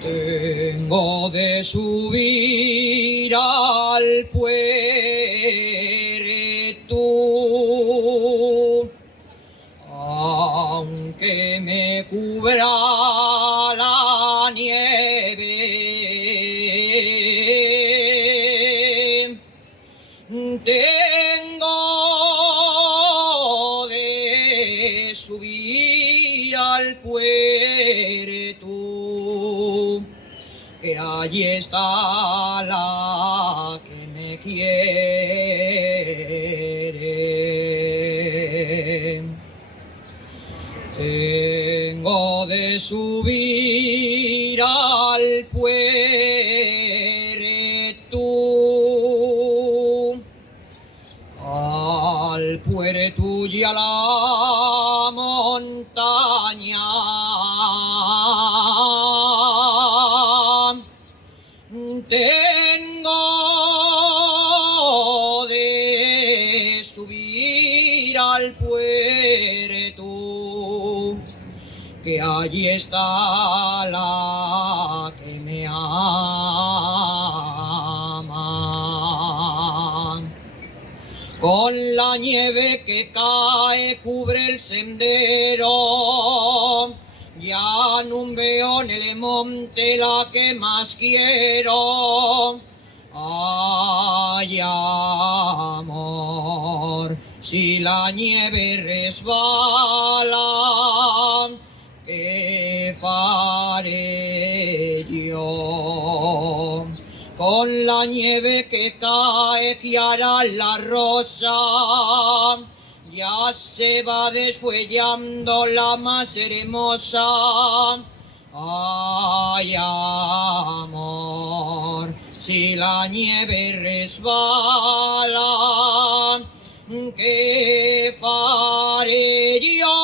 Tengo de subir al puerto, aunque me cubra la nieve. Tengo de subir al puerto, que allí está la que me quiere. Tengo de subir al puerto y a la montaña. Tengo de subir al puerto, que allí está la que me ama. Con la nieve que cae cubre el sendero, ya no veo en el monte la que más quiero. Ay, amor, si la nieve resbala, ¿qué faré yo? Con la nieve que cae, que hará la rosa, ya se va desfuellando la más hermosa. Ay, amor, si la nieve resbala, ¿qué faré yo?